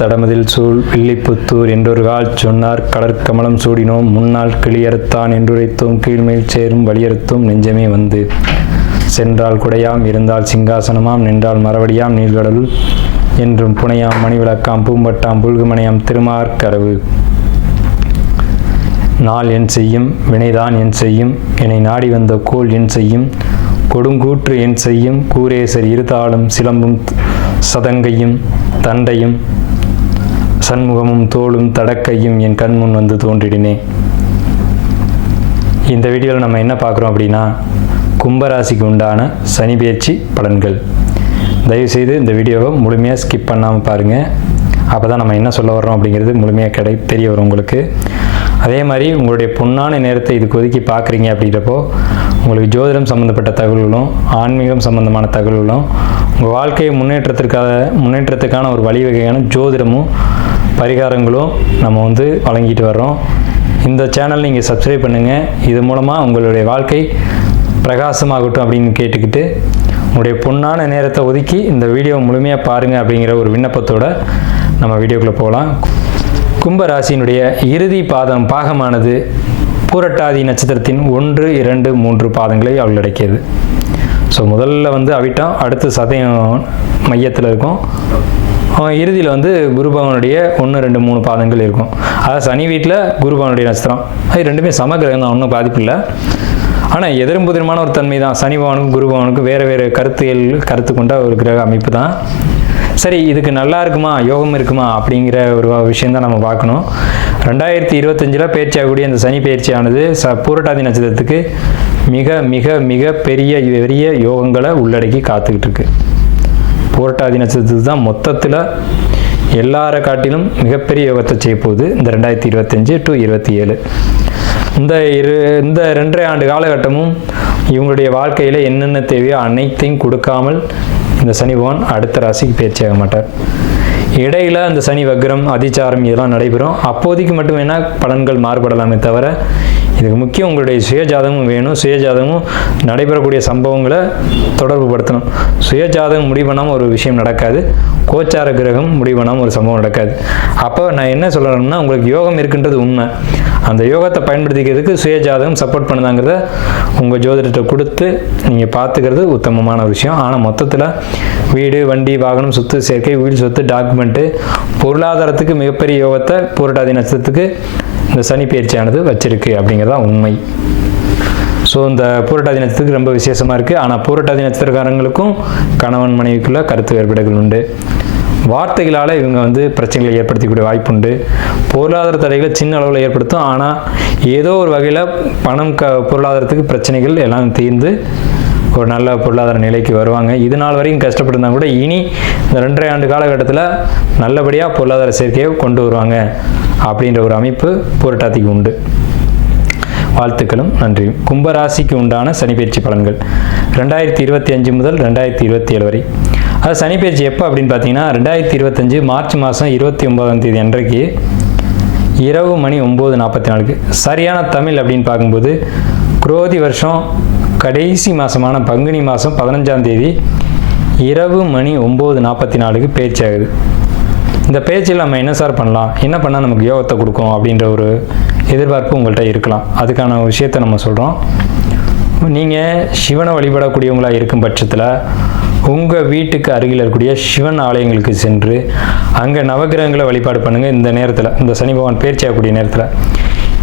தடமதில் சூழ் வில்லிபுத்தூர் என்றொரு கால் சொன்னார் கடற்கமலம் சூடினோம் முன்னாள் கிளியறுத்தான் என்றுரைத்தோம் கீழ்மேல் சேரும் வலியறுத்தும் நெஞ்சமே வந்து சென்றால் குடையாம் இருந்தால் சிங்காசனமாம் நின்றால் மரவடியாம் நீள்கடலுள் என்றும் புனையாம் மணிவிளக்காம் பூம்பட்டாம் புல்குமனையாம் திருமார்கரவு நாள் என் செய்யும் வினைதான் என் செய்யும் என்னை நாடி வந்த கோள் என் செய்யும் கொடுங்கூற்று என் செய்யும் கூரேசர் இருதாளும் சிலம்பும் சதங்கையும் தண்டையும் சண்முகமும் தோளும் தடக்கையும் என் கண்முன் வந்து தோன்றிடினே. இந்த வீடியோவில் நம்ம என்ன பார்க்குறோம் அப்படின்னா கும்பராசிக்கு உண்டான சனி பெயர்ச்சி பலன்கள். தயவுசெய்து இந்த வீடியோவை முழுமையாக ஸ்கிப் பண்ணாமல் பாருங்கள். அப்போ தான் நம்ம என்ன சொல்ல வர்றோம் அப்படிங்கிறது முழுமையாக தெரிய வரும் உங்களுக்கு. அதே மாதிரி உங்களுடைய பொன்னான நேரத்தை இதுக்கு ஒதுக்கி பார்க்குறீங்க அப்படின்றப்போ உங்களுக்கு ஜோதிடம் சம்மந்தப்பட்ட தகவல்களும் ஆன்மீகம் சம்மந்தமான தகவல்களும் உங்கள் வாழ்க்கையை முன்னேற்றத்துக்கான ஒரு வழிவகையான ஜோதிடமும் பரிகாரங்களும் நம்ம வழங்கிட்டு வர்றோம். இந்த சேனல் நீங்கள் சப்ஸ்கிரைப் பண்ணுங்கள். இது மூலமாக உங்களுடைய வாழ்க்கை பிரகாசமாகட்டும் அப்படின்னு கேட்டுக்கிட்டு உங்களுடைய பொன்னான நேரத்தை ஒதுக்கி இந்த வீடியோவை முழுமையாக பாருங்கள் அப்படிங்கிற ஒரு விண்ணப்பத்தோடு நம்ம வீடியோக்குள்ளே போகலாம். கும்பராசியினுடைய இறுதி பாகமானது பூரட்டாதி நட்சத்திரத்தின் 1, 2, 3 பாதங்களை உள்ளடக்கியது. ஸோ முதல்ல அவிட்டம், அடுத்து சதயம் மையத்தில் இருக்கும். இறுதியில் குருபவனுடைய 1, 2, 3 பாதங்கள் இருக்கும். அதாவது சனி வீட்டில் குருபவனுடைய நட்சத்திரம், அது ரெண்டுமே சமகிரகம் தான், ஒன்றும் பாதிப்பு இல்லை. ஆனால் எதிர்புதிரமான ஒரு தன்மை தான். சனி பவனுக்கும் குரு பவனுக்கும் வேறு கருத்து கொண்ட ஒரு கிரக அமைப்பு தான். சரி, இதுக்கு நல்லா இருக்குமா, யோகம் இருக்குமா அப்படிங்கிற ஒரு விஷயந்தான் நம்ம பார்க்கணும். 2025 பயிற்சி ஆகக்கூடிய இந்த சனி பயிற்சியானது பூரட்டாதி நட்சத்திரத்துக்கு மிக மிக மிக பெரிய யோகங்களை உள்ளடக்கி காத்துக்கிட்டு இருக்கு. பூரட்டாதி நட்சத்திரத்துக்கு தான் மொத்தத்தில் எல்லார காட்டிலும் மிகப்பெரிய யோகத்தை செய்ய போகுது இந்த 2025 to 27. இந்த 2.5 ஆண்டு காலகட்டமும் இவங்களுடைய வாழ்க்கையில் என்னென்ன தேவையோ அனைத்தையும் கொடுக்காமல் இந்த சனி பகவான் அடுத்த ராசிக்கு பயிற்சியாக மாட்டார். இடையில் அந்த சனி வக்ரம், அதிச்சாரம் இதெல்லாம் நடைபெறும். அப்போதைக்கு மட்டும் என்ன பலன்கள் மாறுபடலாமே தவிர இதுக்கு முக்கியம் உங்களுடைய சுயஜாதகமும் வேணும். சுயஜாதகமும் நடைபெறக்கூடிய சம்பவங்களை தொடர்பு படுத்தணும். சுயஜாதகம் முடிவு பண்ணாமல் ஒரு விஷயம் நடக்காது. கோச்சார கிரகம் முடிவு பண்ணாமல் ஒரு சம்பவம் நடக்காது. அப்போ நான் என்ன சொல்கிறேன்னா, உங்களுக்கு யோகம் இருக்குன்றது உண்மை. அந்த யோகத்தை பயன்படுத்திக்கிறதுக்கு சுயஜாதகம் சப்போர்ட் பண்ணுதாங்கிறத உங்கள் ஜோதிடத்தை கொடுத்து நீங்கள் பார்த்துக்கிறது உத்தமமான விஷயம். ஆனால் மொத்தத்தில் வீடு, வண்டி, வாகனம், சொத்து சேர்க்கை, வீடு, சொத்து, டாக்குமெண்ட்டு, பொருளாதாரத்துக்கு மிகப்பெரிய யோகத்தை பூரட்டாதி நட்சத்திரத்துக்கு இந்த சனி பயிற்சியானது வச்சிருக்கு அப்படிங்கிறதான் உண்மை. ஸோ இந்த பூரட்டாதி நட்சத்திரத்துக்கு ரொம்ப விசேஷமாக இருக்குது. ஆனால் பூரட்டாதி நட்சத்திரக்காரங்களுக்கும் கணவன் மனைவிக்குள்ள கருத்து வேறுபாடுகள் உண்டு. வார்த்தைகளால் இவங்க பிரச்சனைகளை ஏற்படுத்தக்கூடிய வாய்ப்புண்டு. பொருளாதார தடைகளை சின்ன அளவில் ஏற்படுத்தும். ஆனால் ஏதோ ஒரு வகையில் பணம் பொருளாதாரத்துக்கு பிரச்சனைகள் எல்லாம் தீர்ந்து ஒரு நல்ல பொருளாதார நிலைக்கு வருவாங்க. இது நாள் வரைக்கும் கஷ்டப்பட்டிருந்தாங்க கூட இனி இந்த 2.5 ஆண்டு காலகட்டத்தில் நல்லபடியாக பொருளாதார சேர்க்கையை கொண்டு வருவாங்க அப்படின்ற ஒரு அமைப்பு பூரட்டாதிக்கு உண்டு. வாழ்த்துக்களும் நன்றியும். கும்பராசிக்கு உண்டான சனிப்பெயர்ச்சி பலன்கள் 2025 முதல் 2027 வரை. அது சனிப்பெயர்ச்சி எப்போ அப்படின்னு பார்த்தீங்கன்னா 2025 மார்ச் மாதம் 29ஆம் தேதி அன்றைக்கு இரவு மணி 9:44. சரியான தமிழ் அப்படின்னு பார்க்கும்போது குரோதி வருஷம் கடைசி மாதமான பங்குனி மாதம் 15ஆம் தேதி இரவு மணி 9:44 பயிற்சி ஆகுது. இந்த பேச்சில் நம்ம என்ன சார் பண்ணலாம், என்ன பண்ணால் நமக்கு யோகத்தை கொடுக்கும் அப்படின்ற ஒரு எதிர்பார்ப்பு உங்கள்கிட்ட இருக்கலாம். அதுக்கான விஷயத்தை நம்ம சொல்கிறோம். நீங்கள் சிவனை வழிபடக்கூடியவங்களாக இருக்கும் பட்சத்தில் உங்கள் வீட்டுக்கு அருகில் இருக்கக்கூடிய சிவன் ஆலயங்களுக்கு சென்று அங்கே நவகிரகங்களை வழிபாடு பண்ணுங்கள். இந்த நேரத்தில், இந்த சனி பகவான் பயிற்சி ஆகக்கூடிய நேரத்தில்.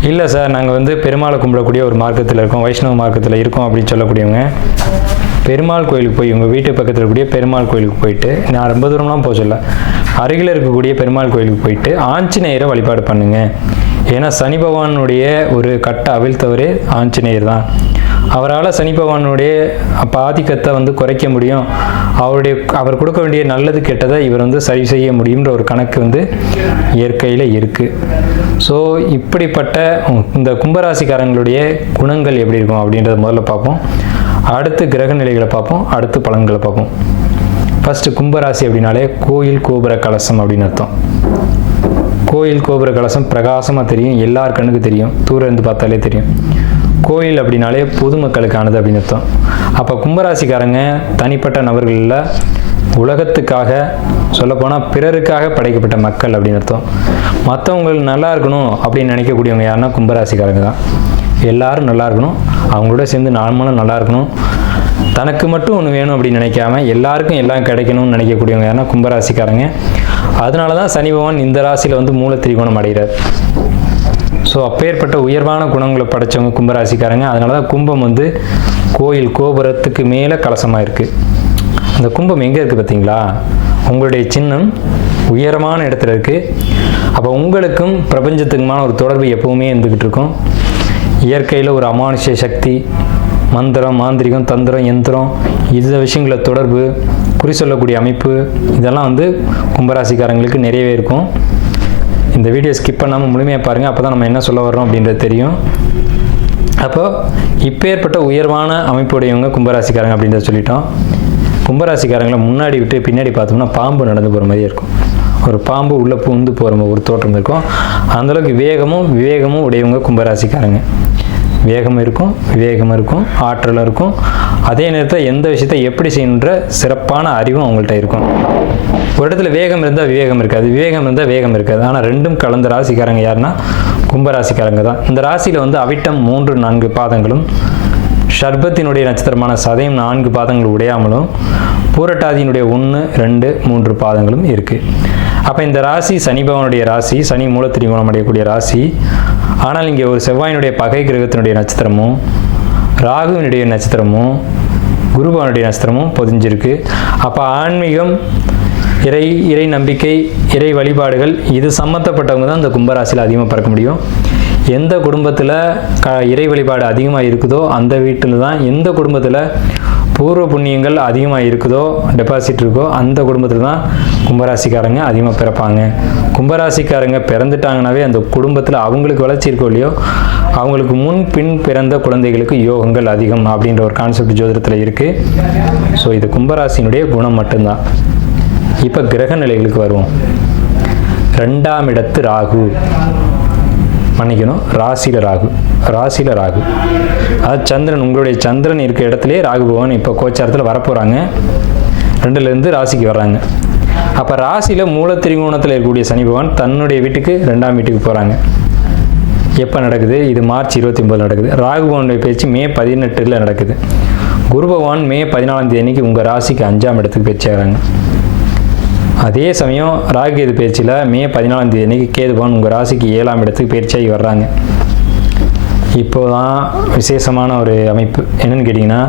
இல்லை சார், நாங்கள் பெருமாளை கும்பிடக்கூடிய ஒரு மார்க்கத்தில் இருக்கோம், வைஷ்ணவ மார்க்கத்தில் இருக்கோம் அப்படின்னு சொல்லக்கூடியவங்க பெருமாள் கோயிலுக்கு போய், உங்கள் வீட்டு பக்கத்தில் இருக்கக்கூடிய பெருமாள் கோயிலுக்கு போயிட்டு, நான் ரொம்ப தூரம்லாம் போக சொல்ல, அருகில் இருக்கக்கூடிய பெருமாள் கோயிலுக்கு போயிட்டு ஆஞ்சநேயரை வழிபாடு பண்ணுங்கள். ஏன்னா சனி பகவானுடைய ஒரு கட்ட அவிழ்த்தவரே ஆஞ்சநேயர் தான். அவரால் சனி பகவானுடைய ஆதிக்கத்தை குறைக்க முடியும். அவர் கொடுக்க வேண்டிய நல்லது கெட்டதை இவர் சரி செய்ய முடியுன்ற ஒரு கணக்கு இயற்கையில் இருக்குது. ஸோ இப்படிப்பட்ட இந்த கும்பராசிக்காரங்களுடைய குணங்கள் எப்படி இருக்கும் அப்படின்றத முதல்ல பார்ப்போம். அடுத்து கிரக நிலைகளை பார்ப்போம். அடுத்து பலன்களை பார்ப்போம். ஃபர்ஸ்ட் கும்பராசி அப்படின்னாலே கோயில் கோபுர கலசம் அப்படின்னு அர்த்தம். கோயில் கோபுர கலசம் பிரகாசமாக தெரியும், எல்லார் கண்ணுக்கு தெரியும், தூரம் இருந்து பார்த்தாலே தெரியும். கோயில் அப்படின்னாலே பொதுமக்களுக்கானது அப்படின்னு அர்த்தம். அப்போ கும்பராசிக்காரங்க தனிப்பட்ட நபர்களில் உலகத்துக்காக, சொல்லப்போனால் பிறருக்காக படைக்கப்பட்ட மக்கள் அப்படின்னு அர்த்தம். மற்றவங்களுக்கு நல்லா இருக்கணும் அப்படின்னு நினைக்கக்கூடியவங்க யாருன்னா கும்பராசிக்காரங்க தான். எல்லாரும் நல்லா இருக்கணும், அவங்களோட சேர்ந்து நாமளும் நல்லா இருக்கணும், தனக்கு மட்டும் ஒன்று வேணும் அப்படின்னு நினைக்காம எல்லாருக்கும் எல்லாம் கிடைக்கணும்னு நினைக்கக்கூடியவங்க யாருன்னா கும்பராசிக்காரங்க. அதனால தான் சனி பகவான் இந்த ராசியில் வந்து மூல திரிகோணம் அடைகிறார். ஸோ அப்பேற்பட்ட உயர்வான குணங்களை படைத்தவங்க கும்பராசிக்காரங்க. அதனால தான் கும்பம் வந்து கோயில் கோபுரத்துக்கு மேலே கலசமாக இருக்குது. அந்த கும்பம் எங்கே இருக்குது பார்த்தீங்களா? உங்களுடைய சின்னம் உயரமான இடத்துல இருக்குது. அப்போ உங்களுக்கும் பிரபஞ்சத்துக்குமான ஒரு தொடர்பு எப்பவுமே இருந்துக்கிட்டு இருக்கும். இயற்கையில் ஒரு அமானுஷ்ய சக்தி, மந்திரம், மாந்திரிகம், தந்திரம், யந்திரம், இந்த விஷயங்கள தொடர்பு, குறி சொல்லக்கூடிய அமைப்பு, இதெல்லாம் வந்து கும்பராசிக்காரங்களுக்கு நிறையவே இருக்கும். இந்த வீடியோ ஸ்கிப் பண்ணாமல் முழுமையாக பாருங்கள். அப்போ தான் நம்ம என்ன சொல்ல வர்றோம் அப்படின்றது தெரியும். அப்போது இப்பேற்பட்ட உயர்வான அமைப்புடையவங்க கும்பராசிக்காரங்க அப்படின்றத சொல்லிட்டோம். கும்பராசிக்காரங்களை முன்னாடி விட்டு பின்னாடி பார்த்தோம்னா பாம்பு நடந்து போகிற மாதிரியே இருக்கும். ஒரு பாம்பு உள்ளே பூந்து போகிற ஒரு தோற்றம் இருக்கும். அந்தளவுக்கு விவேகமும் உடையவங்க கும்பராசிக்காரங்க. வேகம் இருக்கும், விவேகம் இருக்கும், ஆற்றலும் இருக்கும். அதே நேரத்தில் எந்த விஷயத்தை எப்படி செய்யணுன்ற சிறப்பான அறிவும் அவங்கள்ட்ட இருக்கும். ஒரு இடத்துல வேகம் இருந்தால் விவேகம் இருக்காது, விவேகம் இருந்தால் வேகம் இருக்காது. ஆனால் ரெண்டும் கலந்த ராசிக்காரங்க யாருன்னா கும்பராசிக்காரங்க தான். இந்த ராசியில் வந்து அவிட்டம் 3-4 பாதங்களும், ஷர்பத்தினுடைய நட்சத்திரமான சதயம் 4 பாதங்கள் உடையாமலும், பூரட்டாதியினுடைய 1-2-3 பாதங்களும் இருக்குது. அப்போ இந்த ராசி சனி பகவானுடைய ராசி, சனி மூல திரிகோணம் அடையக்கூடிய ராசி. ஆனால் இங்கே ஒரு செவ்வாயினுடைய பகை கிரகத்தினுடைய நட்சத்திரமும், ராகுவினுடைய நட்சத்திரமும், குரு பகவானுடைய நட்சத்திரமும் பொதிஞ்சிருக்கு. அப்போ ஆன்மீகம், இறை நம்பிக்கை, இறை வழிபாடுகள், இது சம்மந்தப்பட்டவங்க தான் இந்த கும்பராசியில் அதிகமாக பார்க்க முடியும். எந்த குடும்பத்தில் இறை வழிபாடு அதிகமாக இருக்குதோ அந்த வீட்டில் தான், எந்த குடும்பத்தில் பூர்வ புண்ணியங்கள் அதிகமாக இருக்குதோ, டெபாசிட் இருக்கோ, அந்த குடும்பத்தில் தான் கும்பராசிக்காரங்க அதிகமாக பிறப்பாங்க. கும்பராசிக்காரங்க பிறந்துட்டாங்கனாவே அந்த குடும்பத்தில் அவங்களுக்கு வளர்ச்சி இருக்கோ இல்லையோ, அவங்களுக்கு முன் பின் பிறந்த குழந்தைகளுக்கு யோகங்கள் அதிகம் அப்படின்ற ஒரு கான்செப்ட் ஜோதிடத்தில் இருக்குது. ஸோ இது கும்பராசினுடைய குணம் மட்டும்தான். இப்போ கிரக நிலைகளுக்கு வருவோம். 2ஆம் இடத்து ராகு, மன்னிக்கணும், ராசியில் ராகு. அதாவது சந்திரன், உங்களுடைய சந்திரன் இருக்க இடத்துலேயே ராகு பகவான் இப்போ கோச்சாரத்தில் வரப்போகிறாங்க. 2லேருந்து ராசிக்கு வர்றாங்க. அப்போ ராசியில் மூல திரிகோணத்தில் இருக்கக்கூடிய சனி பகவான் தன்னுடைய வீட்டுக்கு 2ஆம் வீட்டுக்கு போகிறாங்க. எப்போ நடக்குது? இது மார்ச் 29 நடக்குது. ராகு பகவானுடைய பேச்சு மே 18 நடக்குது. குரு பகவான் மே 14 தேதிக்கு உங்கள் ராசிக்கு 5ஆம் இடத்துக்கு பேச்சாகிறாங்க. அதே சமயம் ராகுகேது பேச்சில் மே 14 தேதிக்கு கேது பகவான் உங்கள் ராசிக்கு 7ஆம் இடத்துக்கு பயிற்சியாகி வர்றாங்க. இப்போதான் விசேஷமான ஒரு அமைப்பு என்னன்னு கேட்டிங்கன்னா,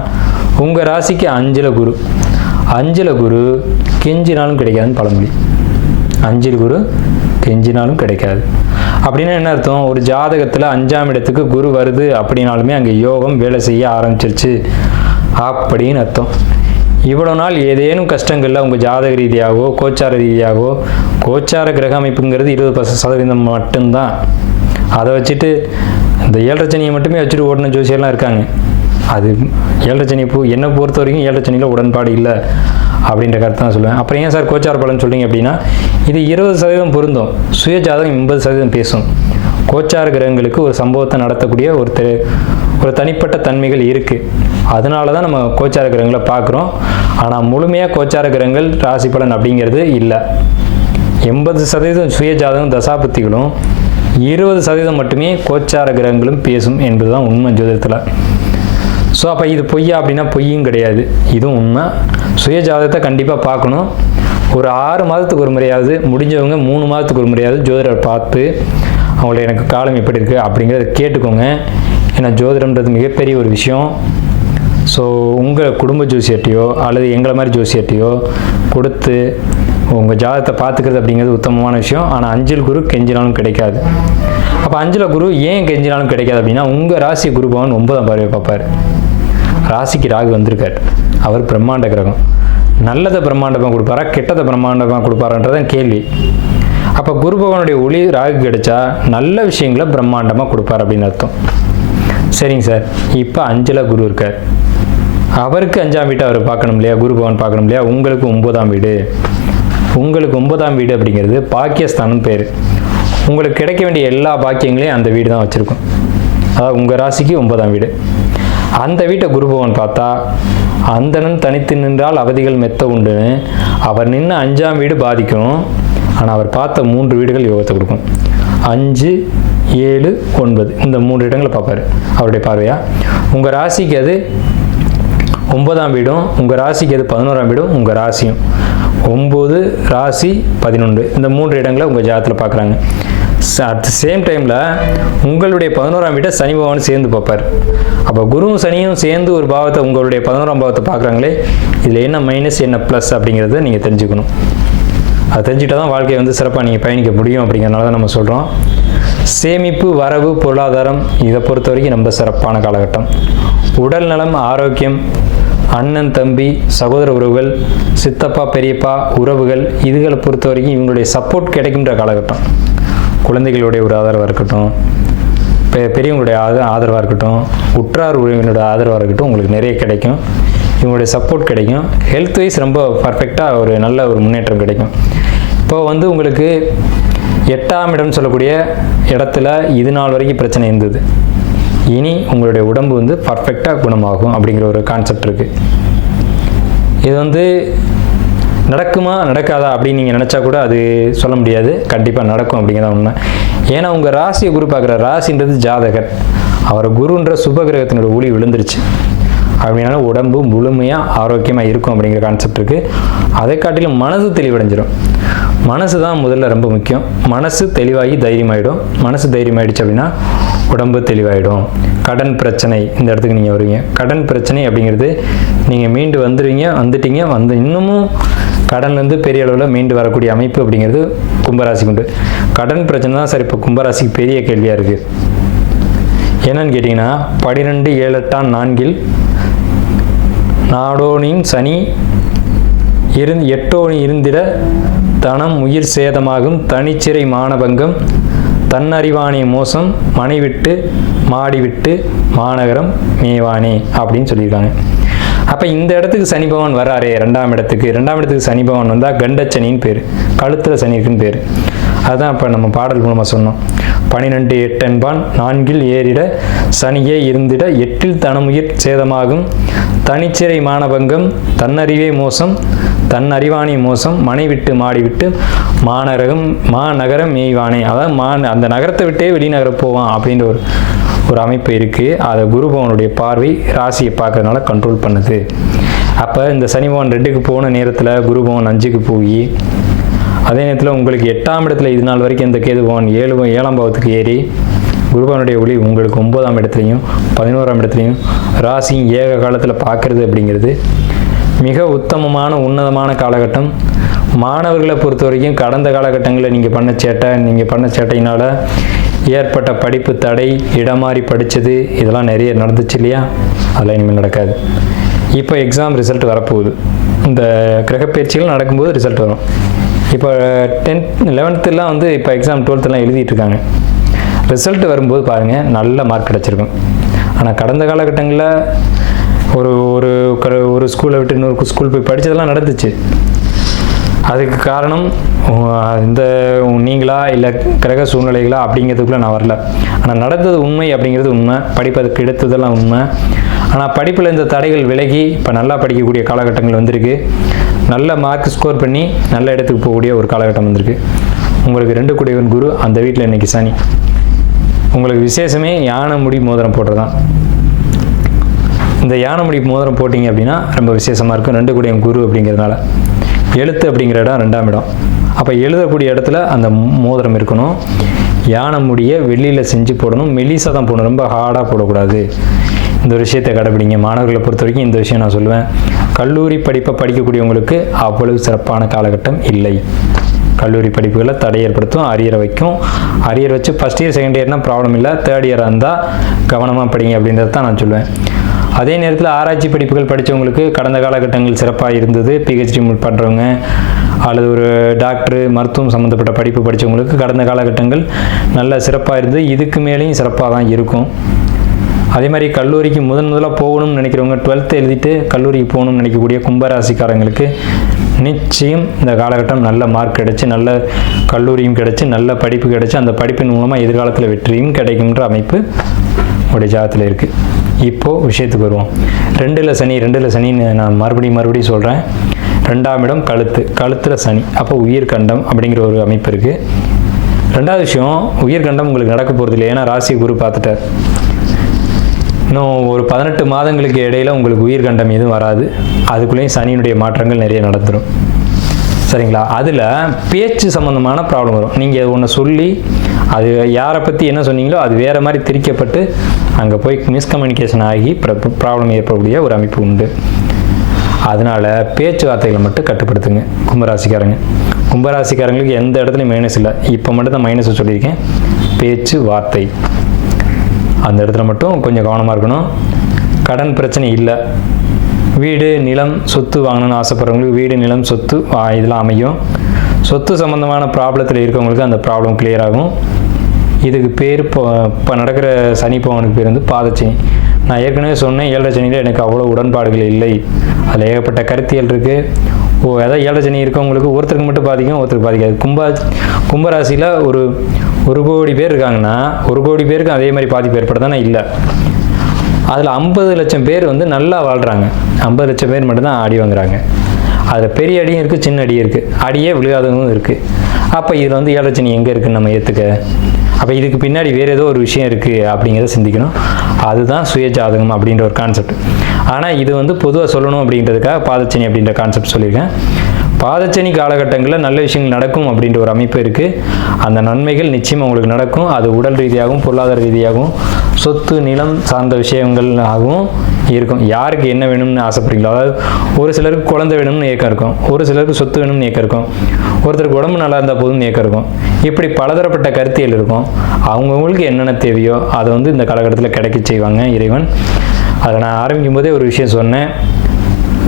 உங்கள் ராசிக்கு 5ல் குரு கெஞ்சினாலும் கிடைக்காதுன்னு பழமொழி. 5ல் குரு கெஞ்சினாலும் கிடைக்காது அப்படின்னா என்ன அர்த்தம்? ஒரு ஜாதகத்தில் 5ஆம் இடத்துக்கு குரு வருது அப்படின்னாலுமே அங்கே யோகம் வேலை செய்ய ஆரம்பிச்சிருச்சு அப்படின்னு அர்த்தம். இவ்வளோ நாள் ஏதேனும் கஷ்டங்களில் உங்கள் ஜாதக ரீதியாகவோ கோச்சார ரீதியாகவோ, கோச்சார கிரக அமைப்புங்கிறது 20% மட்டும்தான். அதை வச்சுட்டு இந்த 7.5 சனியை மட்டுமே வச்சுட்டு ஓடின ஜோசியெல்லாம் இருக்காங்க. அது 7.5 சனி என்னை பொறுத்த வரைக்கும் 7.5 சனியில் உடன்பாடு இல்லை அப்படின்ற கருத்து தான் சொல்லுவேன். அப்புறம் ஏன் சார் கோச்சார பலன் சொல்கிறீங்க அப்படின்னா, இது 20% பொருந்தும், சுய ஜாதகம் 80% பேசும். கோச்சார கிரகங்களுக்கு ஒரு சம்பவத்தை நடத்தக்கூடிய ஒரு தனிப்பட்ட தன்மைகள் இருக்குது. அதனால தான் நம்ம கோச்சார கிரகங்களை பார்க்குறோம். ஆனால் முழுமையாக கோச்சார கிரகங்கள் ராசி பலன் அப்படிங்கிறது இல்லை. 80% சுய ஜாதகம் தசாபத்திகளும் 20% மட்டுமே கோச்சார கிரகங்களும் பேசும் என்பது தான் உண்மை ஜோதிடத்தில். ஸோ அப்போ இது பொய்யா அப்படின்னா பொய்யும் கிடையாது, இதுவும் உண்மை. சுய ஜாதகத்தை கண்டிப்பாக பார்க்கணும். ஒரு 6 மாதத்துக்கு ஒரு முறையாவது, முடிஞ்சவங்க 3 மாதத்துக்கு ஒரு முறையாவது ஜோதிடரை பார்த்து அவங்கள எனக்கு காலம் எப்படி இருக்குது அப்படிங்கிறத கேட்டுக்கோங்க. ஏன்னா ஜோதிடம்ன்றது மிகப்பெரிய ஒரு விஷயம். ஸோ உங்கள் குடும்ப ஜோசியர்ட்டையோ அல்லது எங்களை மாதிரி ஜோசியர்ட்டையோ கொடுத்து உங்கள் ஜாதகத்தை பார்த்துக்கிறது அப்படிங்கிறது உத்தமமான விஷயம். ஆனால் 5ல் குரு கெஞ்சினாலும் கிடைக்காது. அப்போ 5ல் குரு ஏன் கெஞ்சினாலும் கிடைக்காது அப்படின்னா, உங்கள் ராசி குரு பகவான் 9ஆம் பார்வையை பார்ப்பார். ராசிக்கு ராகு வந்திருக்கார். அவர் பிரம்மாண்ட கிரகம். நல்லதை பிரம்மாண்டமாக கொடுப்பாரா, கெட்டதை பிரம்மாண்டமாக கொடுப்பாரான்றதான் கேள்வி. அப்போ குரு பகவானுடைய ஒளி ராகு கிடைச்சா நல்ல விஷயங்களை பிரம்மாண்டமாக கொடுப்பார் அப்படின்னு அர்த்தம். சரிங்க சார், இப்போ 5ல் குரு இருக்கார். அவருக்கு 5ஆம் வீட்டை அவர் பார்க்கணும் இல்லையா, குரு பகவான் பார்க்கணும் இல்லையா. உங்களுக்கு 9ஆம் வீடு. உங்களுக்கு 9ஆம் வீடு அப்படிங்கிறது பாக்கியஸ்தானம் பேர். உங்களுக்கு கிடைக்க வேண்டிய எல்லா பாக்கியங்களையும் அந்த வீடு தான் வச்சுருக்கும். அதாவது உங்கள் ராசிக்கு 9ஆம் வீடு. அந்த வீட்டை குரு பகவான் பார்த்தா அந்தணன் தனித்து நின்றால் அவதிகள் மெத்த உண்டுன்னு அவர் நின்று 5ஆம் வீடு பாதிக்கும். ஆனால் அவர் பார்த்த 3 வீடுகள் யோகத்தை கொடுக்கும். 5, 7, 9 இந்த 3 இடங்களை பார்ப்பார் அவருடைய பார்வையா. உங்கள் ராசிக்கு அது 9ஆம் வீடும், உங்கள் ராசிக்கு அது 11ஆம் வீடும், உங்கள் ராசியும் 9 ராசி 11 இந்த 3 இடங்களை உங்கள் ஜாதகத்தில் பார்க்குறாங்க. அட் த சேம் டைமில் உங்களுடைய 11ஆம் வீட்டை சனி பகவான் சேர்ந்து பார்ப்பார். அப்போ குருவும் சனியும் சேர்ந்து ஒரு பாவத்தை உங்களுடைய 11ஆம் பாவத்தை பார்க்குறாங்களே, இதில் என்ன மைனஸ் என்ன ப்ளஸ் அப்படிங்கிறத நீங்கள் தெரிஞ்சுக்கணும். அதை தெரிஞ்சுக்கிட்டால் தான் வாழ்க்கையை வந்து சிறப்பாக நீங்கள் பயணிக்க முடியும். அப்படிங்கிறனால தான் நம்ம சொல்கிறோம். சேமிப்பு, வரவு, பொருளாதாரம் இதை பொறுத்த வரைக்கும் ரொம்ப சிறப்பான காலகட்டம். உடல் நலம், ஆரோக்கியம், அண்ணன் தம்பி சகோதர உறவுகள், சித்தப்பா பெரியப்பா உறவுகள் இதுகளை பொறுத்த வரைக்கும் இவங்களுடைய சப்போர்ட் கிடைக்கின்ற காலகட்டம். குழந்தைகளுடைய ஒரு ஆதரவாக இருக்கட்டும், பெரியவங்களுடைய ஆதரவாக இருக்கட்டும், உற்றார் உறவினருடைய ஆதரவாக இருக்கட்டும், உங்களுக்கு நிறைய கிடைக்கும். இவங்களுடைய சப்போர்ட் கிடைக்கும். ஹெல்த் வைஸ் ரொம்ப பர்ஃபெக்டாக ஒரு நல்ல ஒரு முன்னேற்றம் கிடைக்கும். இப்போ வந்து உங்களுக்கு 8ஆம் இடம் சொல்லக்கூடிய இடத்துல இது நாள் வரைக்கும் பிரச்சனை இருந்தது. இனி உங்களுடைய உடம்பு வந்து பர்ஃபெக்டாக குணமாகும் அப்படிங்கிற ஒரு கான்செப்ட் இருக்குது. இது வந்து நடக்குமா நடக்காதா அப்படின்னு நீங்கள் நினச்சா கூட அது சொல்ல முடியாது. கண்டிப்பாக நடக்கும் அப்படிங்கிறத உண்மை. ஏன்னா உங்கள் ராசியை குரு பார்க்குற ராசின்றது ஜாதகர், அவர் குருன்ற சுபகிரகத்தினோட ஒளி விழுந்துருச்சு அப்படின்னால உடம்பு முழுமையாக ஆரோக்கியமாக இருக்கும் அப்படிங்கிற கான்செப்ட் இருக்குது. அதை காட்டிலும் மனசு தெளிவடைஞ்சிடும். மனசு தான் முதல்ல ரொம்ப முக்கியம். மனசு தெளிவாகி தைரியமாயிடும். மனசு தைரியமாயிடுச்சு அப்படின்னா உடம்பு தெளிவாயிடும். கடன் பிரச்சனை இந்த இடத்துக்கு நீங்கள் வருவீங்க. கடன் பிரச்சனை அப்படிங்கிறது நீங்கள் மீண்டு வந்துட்டீங்க இன்னமும் கடன்லேருந்து பெரிய அளவில் மீண்டு வரக்கூடிய அமைப்பு அப்படிங்கிறது கும்பராசிக்கு உண்டு. கடன் பிரச்சனை தான் சார் இப்போ கும்பராசிக்கு பெரிய கேள்வியாக இருக்குது. என்னன்னு கேட்டிங்கன்னா 12, 7, 8, 4 நாடோனின் சனி 8 இருந்திட தனம் உயிர் சேதமாகும், தனிச்சிறை மானபங்கம், தன்னறிவானே மோசம், மனை விட்டு மாடி விட்டு மாநகரம் மேவானே அப்படின்னு சொல்லியிருக்காங்க. அப்போ இந்த இடத்துக்கு சனி பகவான் வராரே 2ஆம் இடத்துக்கு சனி பகவான் வந்தால் கண்டச்சனின்னு பேர், கழுத்தில் சனி இருக்குன்னு பேர். அதுதான் இப்போ நம்ம பாடல் மூலமாக சொன்னோம். 12, 8 என்பான் 4 ஏறிட சனியே இருந்திட 8 தனமுயிர் சேதமாகும், தனிச்சிறை மானபங்கம், தன்னறிவே மோசம், தன்னறிவானே மோசம், மனை விட்டு மாடி விட்டு மாநகரம் மேய்வானே. அதாவது அந்த நகரத்தை விட்டே வெளிநகர போவான் அப்படின்ற ஒரு அமைப்பு இருக்குது. அதை குரு பகவானுடைய பார்வை ராசியை பார்க்கறதுனால கண்ட்ரோல் பண்ணுது. அப்போ இந்த சனி பகவான் 2க்கு போன நேரத்தில் குரு பகவான் 5க்கு போய், அதே நேரத்தில் உங்களுக்கு 8ஆம் இடத்துல இது நாள் வரைக்கும் இந்த கேது பகவான் 7ஆம் பாவத்துக்கு ஏறி குரு பகவானுடைய ஒளி உங்களுக்கு 9ஆம் இடத்துலையும் 11ஆம் இடத்துலையும் ராசியும் ஏக காலத்தில் பார்க்கறது அப்படிங்கிறது மிக உத்தமமான உன்னதமான காலகட்டம். மாணவர்களை பொறுத்த வரைக்கும் கடந்த காலகட்டங்களில் நீங்கள் பண்ண சேட்டையினால் ஏற்பட்ட படிப்பு தடை, இடமாறி படித்தது இதெல்லாம் நிறைய நடந்துச்சு இல்லையா? அதெல்லாம் இனிமேல் நடக்காது. இப்போ எக்ஸாம் ரிசல்ட் வரப்போகுது. இந்த கிரகப்பயிற்சிகள் நடக்கும்போது ரிசல்ட் வரும். இப்போ 10th 11th வந்து இப்போ எக்ஸாம் 12th எழுதிட்டு இருக்காங்க. ரிசல்ட் வரும்போது பாருங்கள் நல்ல மார்க் கிடச்சிருக்கும். ஆனால் கடந்த காலகட்டங்களில் ஒரு ஸ்கூலை விட்டு இன்னொரு ஸ்கூல் போய் படித்ததெல்லாம் நடந்துச்சு. அதுக்கு காரணம் இந்த நீங்களா இல்லை கிரக சூழ்நிலைகளா அப்படிங்கிறதுக்குள்ளே நான் வரல. ஆனால் நடந்தது உண்மை அப்படிங்கிறது உண்மை. படிப்பு அதுக்கு எடுத்ததெல்லாம் உண்மை. ஆனால் படிப்பில் இந்த தடைகள் விலகி இப்போ நல்லா படிக்கக்கூடிய காலகட்டங்கள் வந்திருக்கு. நல்ல மார்க் ஸ்கோர் பண்ணி நல்ல இடத்துக்கு போகக்கூடிய ஒரு காலகட்டம் வந்திருக்கு. உங்களுக்கு 2 கூடியவன் குரு, அந்த வீட்டில் இன்றைக்கி சனி. உங்களுக்கு விசேஷமே யானை முடி மோதிரம் போடுறதான். இந்த யானை முடி மோதிரம் போட்டிங்க அப்படின்னா ரொம்ப விசேஷமாக இருக்கும். 2 கூடியவன் குரு அப்படிங்கிறதுனால. எழுத்து அப்படிங்கிற இடம் 2ஆம் இடம். அப்போ எழுதக்கூடிய இடத்துல அந்த மோதிரம் இருக்கணும். யானை முடியை வெள்ளியில் செஞ்சு போடணும். மெலிசாக தான் போடணும், ரொம்ப ஹார்டாக போடக்கூடாது. இந்த ஒரு விஷயத்தை கடைப்பிடிங்க. மாணவர்களை பொறுத்த வரைக்கும் இந்த விஷயம் நான் சொல்லுவேன். கல்லூரி படிப்பை படிக்கக்கூடியவங்களுக்கு அவ்வளவு சிறப்பான காலகட்டம் இல்லை. கல்லூரி படிப்புகளை தடை ஏற்படுத்தும், அரியரை வைக்கும். அரியர் வச்சு ஃபஸ்ட் இயர் செகண்ட் இயர்னால் ப்ராப்ளம் இல்லை, தேர்ட் இயராக இருந்தால் கவனமாக படிங்க அப்படின்றது தான் நான் சொல்லுவேன். அதே நேரத்தில் ஆராய்ச்சி படிப்புகள் படித்தவங்களுக்கு கடந்த காலகட்டங்கள் சிறப்பாக இருந்தது. பிஹெச்டி பண்ணுறவங்க அல்லது ஒரு டாக்டர் மருத்துவம் சம்மந்தப்பட்ட படிப்பு படித்தவங்களுக்கு கடந்த காலகட்டங்கள் நல்ல சிறப்பாக இருந்தது. இதுக்கு மேலேயும் சிறப்பாக தான் இருக்கும். அதே மாதிரி கல்லூரிக்கு முதலாக போகணும்னு நினைக்கிறவங்க 12th எழுதிட்டு கல்லூரிக்கு போகணும்னு நினைக்கக்கூடிய கும்பராசிக்காரங்களுக்கு நிச்சயம் இந்த காலகட்டம் நல்ல மார்க் கிடைச்சி, நல்ல கல்லூரியும் கிடைச்சி, நல்ல படிப்பு கிடைச்சி, அந்த படிப்பின் மூலமாக எதிர்காலத்தில் வெற்றியும் கிடைக்கும்ன்ற அமைப்பு உடைய ஜாதகத்தில் இருக்குது. இப்போது விஷயத்துக்கு வருவோம். 2ல் சனின்னு நான் மறுபடியும் சொல்கிறேன். 2ஆம் இடம் கழுத்தில் சனி, அப்போ உயிர்கண்டம் அப்படிங்கிற ஒரு அமைப்பு இருக்குது. 2வது விஷயம், உயிர்கண்டம் உங்களுக்கு நடக்க போகிறது இல்லை, ஏன்னா ராசி குரு பார்த்துட்டார். இன்னும் ஒரு 18 மாதங்களுக்கு இடையில் உங்களுக்கு உயிர்கண்டம் எதுவும் வராது. அதுக்குள்ளேயும் சனியினுடைய மாற்றங்கள் நிறைய நடந்துடும். சரிங்களா? அதில் பேச்சு சம்மந்தமான ப்ராப்ளம் வரும். நீங்கள் ஒன்று சொல்லி அது யாரை பற்றி என்ன சொன்னீங்களோ அது வேறு மாதிரி திரிக்கப்பட்டு அங்கே போய் மிஸ்கம்யூனிகேஷன் ஆகி ப்ராப்ளம் ஏற்படக்கூடிய ஒரு அமைப்பு உண்டு. அதனால் பேச்சுவார்த்தைகளை மட்டும் கட்டுப்படுத்துங்க கும்பராசிக்காரங்களுக்கு எந்த இடத்துலையும் மைனஸ் இல்லை. இப்போ மட்டும் தான் மைனஸ் சொல்லியிருக்கேன். பேச்சு வார்த்தை அந்த இடத்துல மட்டும் கொஞ்சம் கவனமாக இருக்கணும். கடன் பிரச்சனை இல்லை. வீடு நிலம் சொத்து வாங்கணும்னு ஆசைப்படுறவங்களுக்கு வீடு நிலம் சொத்து இதெல்லாம் அமையும். சொத்து சம்மந்தமான ப்ராப்ளத்தில் இருக்கவங்களுக்கு அந்த ப்ராப்ளம் கிளியர் ஆகும். இதுக்கு பேர் இப்போ நடக்கிற சனி பவனுக்கு பேர் வந்து பாதச்சனி. நான் ஏற்கனவே சொன்னேன், 7ரை சனியில் எனக்கு அவ்வளோ உடன்பாடுகள் இல்லை. அதில் ஏகப்பட்ட கருத்தியல் இருக்குது. ஏதாவது 7ரை சனி இருக்கவங்களுக்கு ஒருத்தருக்கு மட்டும் பாதிக்கும், ஒருத்தருக்கு பாதிக்காது. கும்பராசியில் ஒரு கோடி பேர் இருக்காங்கன்னா 1 கோடி பேருக்கு அதே மாதிரி பாதிப்பு ஏற்படுதானே? இல்லை. அதில் 50 லட்சம் பேர் வந்து நல்லா வாழ்கிறாங்க. 50 லட்சம் பேர் மட்டும்தான் அடி வாங்குறாங்க. அதில் பெரிய அடியும் இருக்குது, சின்ன அடியும் இருக்குது, அடியே விழுகாதவங்களும் இருக்குது. அப்போ இதில் வந்து 7ரை சனி எங்கே இருக்குதுன்னு நம்ம ஏற்றுக்க? அப்போ இதுக்கு பின்னாடி வேறு ஏதோ ஒரு விஷயம் இருக்குது அப்படிங்கிறத சிந்திக்கணும். அதுதான் சுய ஜாதகம் அப்படின்ற ஒரு கான்செப்ட். ஆனால் இது வந்து பொதுவாக சொல்லணும் அப்படின்றதுக்காக பாதச்சனி அப்படின்ற கான்செப்ட் சொல்லியிருக்கேன். பாதச்சனி காலகட்டங்களில் நல்ல விஷயங்கள் நடக்கும் அப்படின்ற ஒரு அமைப்பு இருக்குது. அந்த நன்மைகள் நிச்சயமாக உங்களுக்கு நடக்கும். அது உடல் ரீதியாகவும் பொருளாதார ரீதியாகவும் சொத்து நிலம் சார்ந்த விஷயங்களாகவும் இருக்கும். யாருக்கு என்ன வேணும்னு ஆசைப்படுறீங்களோ, அதாவது ஒரு சிலருக்கு குழந்தை வேணும்னு ஏக்கம் இருக்கும், ஒரு சிலருக்கு சொத்து வேணும்னு ஏக்கம் இருக்கும், ஒருத்தருக்கு உடம்பு நல்லா இருந்தால் போதும்னு ஏக்கம் இருக்கும். இப்படி பலதரப்பட்ட கருத்தியல் இருக்கும். அவங்கவுங்களுக்கு என்னென்ன தேவையோ அதை வந்து இந்த காலகட்டத்தில் கிடைக்க செய்வாங்க இறைவன். அதை நான் ஆரம்பிக்கும் போதே ஒரு விஷயம் சொன்னேன்.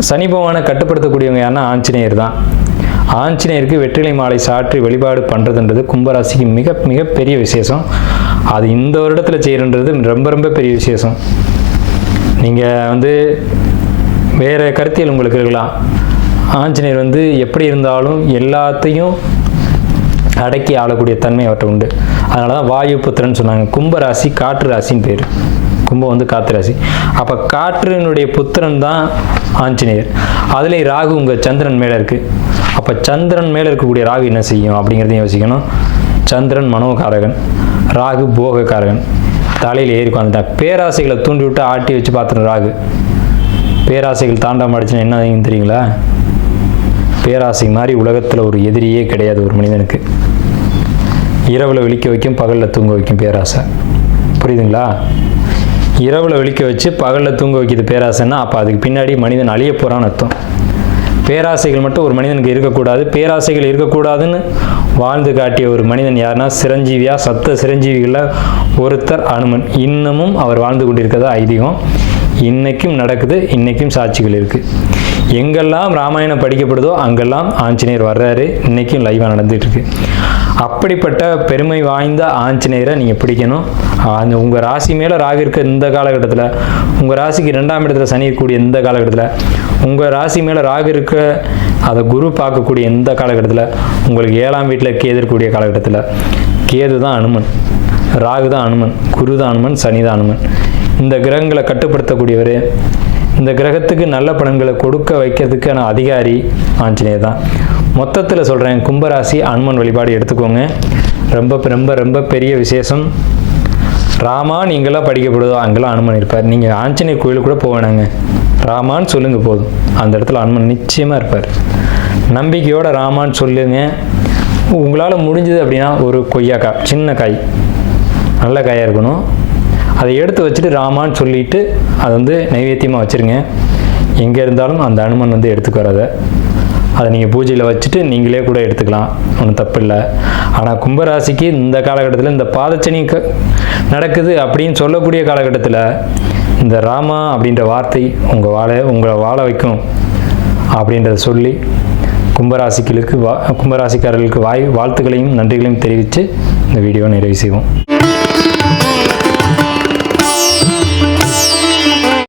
சனி பகவானை கட்டுப்படுத்தக்கூடியவங்க யாருன்னா ஆஞ்சநேயர் தான். ஆஞ்சநேயருக்கு வெற்றிலை மாலை சாற்றி வழிபாடு பண்ணுறதுன்றது கும்பராசிக்கு மிக மிக பெரிய விசேஷம். அது இந்த வருடத்தில் செய்கிறன்றது ரொம்ப ரொம்ப பெரிய விசேஷம். நீங்கள் வந்து வேறு கருத்தியல் உங்களுக்கு இருக்கலாம். ஆஞ்சநேயர் வந்து எப்படி இருந்தாலும் எல்லாத்தையும் அடக்கி ஆளக்கூடிய தன்மை அவர்கிட்ட உண்டு. அதனால தான் வாயு புத்திரன்னு சொன்னாங்க. கும்பராசி காற்று ராசின்னு பேர். கும்பம் வந்து காற்று ராசி. அப்போ காற்றினுடைய புத்திரன் தான் ஆஞ்சநேயர். அதுலேயும் ராகு உங்கள் சந்திரன் மேலே இருக்குது. அப்போ சந்திரன் மேலே இருக்கக்கூடிய ராகு என்ன செய்யும் அப்படிங்கிறதையும் யோசிக்கணும். சந்திரன் மனோகாரகன், ராகு போகக்காரகன். தலையில் ஏறி உட்காந்துட்டான். பேராசைகளை தூண்டி விட்டு ஆட்டி வச்சு பார்த்துட்டு ராகு பேராசைகள் தாண்டாம அடிச்சுன்னா என்ன ஆகுதுன்னு தெரியுங்களா? பேராசை மாதிரி உலகத்தில் ஒரு எதிரியே கிடையாது ஒரு மனிதனுக்கு. இரவில் விழிக்க வைக்கும், பகலில் தூங்க வைக்கும் பேராசை. புரியுதுங்களா? இரவில் விழிக்க வச்சு பகலில் தூங்க வைக்கிது பேராசைன்னா அப்போ அதுக்கு பின்னாடி மனிதன் அழிய போகிறான்னு அர்த்தம். பேராசைகள் மட்டும் ஒரு மனிதனுக்கு இருக்கக்கூடாது. பேராசைகள் இருக்கக்கூடாதுன்னு வாழ்ந்து காட்டிய ஒரு மனிதன் யாருன்னா சிரஞ்சீவியா, சப்த சிரஞ்சீவிகளில் ஒருத்தர் அனுமன். இன்னமும் அவர் வாழ்ந்து கொண்டிருக்கிறதா ஐதீகம். இன்னைக்கும் நடக்குது, இன்னைக்கும் சாட்சிகள் இருக்குது. எங்கெல்லாம் ராமாயணம் படிக்கப்படுதோ அங்கெல்லாம் ஆஞ்சநேயர் வர்றாரு. இன்னைக்கும் லைவாக நடந்துகிட்ருக்கு. அப்படிப்பட்ட பெருமை வாய்ந்த ஆஞ்சநேயரை நீங்கள் பிடிக்கணும். உங்கள் ராசி மேலே ராகு இருக்க இந்த காலகட்டத்தில், உங்கள் ராசிக்கு 2ஆம் இடத்துல சனி இருக்கக்கூடிய இந்த காலகட்டத்தில், உங்கள் ராசி மேலே ராகு இருக்க அதை குரு பார்க்கக்கூடிய இந்த காலகட்டத்தில், உங்களுக்கு 7ஆம் வீட்டில் கேது இருக்கக்கூடிய காலகட்டத்தில், கேது தான் அனுமன், ராகு தான் அனுமன், குரு தான் அனுமன், சனி தான் அனுமன். இந்த கிரகங்களை கட்டுப்படுத்தக்கூடியவர். இந்த கிரகத்துக்கு நல்ல பலன்களை கொடுக்க வைக்கிறதுக்கான அதிகாரி ஆஞ்சநேயர் தான். மொத்தத்தில் சொல்கிறேன், கும்பராசி அனுமன் வழிபாடு எடுத்துக்கோங்க. ரொம்ப ரொம்ப ரொம்ப பெரிய விசேஷம். ராமான் எங்கெல்லாம் படிக்கப்படுதோ அங்கெல்லாம் அனுமன் இருப்பார். நீங்கள் ஆஞ்சநேயர் கோயிலுக்கு கூட போக வேணாங்க, ராமான்னு சொல்லுங்கள் போதும், அந்த இடத்துல அனுமன் நிச்சயமாக இருப்பார். நம்பிக்கையோட ராமான்னு சொல்லுங்க. உங்களால் முடிஞ்சது அப்படின்னா ஒரு கொய்யாக்காய், சின்ன காய், நல்ல காயாக இருக்கணும், அதை எடுத்து வச்சுட்டு ராமான்னு சொல்லிவிட்டு அதை வந்து நைவேத்தியமாக வச்சுருங்க. எங்கே இருந்தாலும் அந்த அனுமன் வந்து எடுத்துக்கு வராத. அதை நீங்கள் பூஜையில் வச்சுட்டு நீங்களே கூட எடுத்துக்கலாம், ஒன்றும் தப்பு இல்லை. ஆனால் கும்பராசிக்கு இந்த காலகட்டத்தில் இந்த பாதச்சனி நடக்குது அப்படின்னு சொல்லக்கூடிய காலகட்டத்தில் இந்த ராமா அப்படின்ற வார்த்தை உங்களை வாழ வைக்கும் அப்படின்றத சொல்லி கும்பராசிக்காரர்களுக்கு வாழ்த்துக்களையும் நன்றிகளையும் தெரிவித்து இந்த வீடியோவை நிறைவு செய்வோம்.